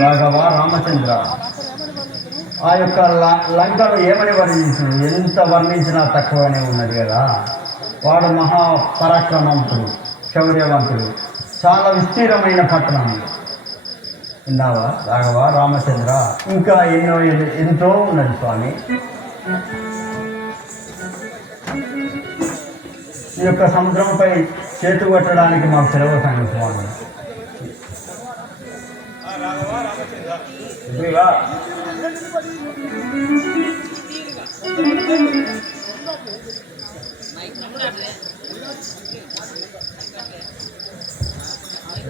రాఘవ రామచంద్ర ఆ యొక్క లంకను ఏమని వర్ణించను ఎంత వర్ణించినా తక్కువనే ఉన్నది కదా. వాడు మహా పరాక్రమంతుడు శౌర్యవంతుడు. చాలా విస్తీర్ణమైన పట్టణం. విన్నావా? రాఘవ రామచంద్ర? ఇంకా ఎన్నో ఎంతో ఉన్నది స్వామి. ఈ యొక్క సముద్రంపై చేతు కొట్టడానికి మాకు సెలవు సంగతి స్వామి.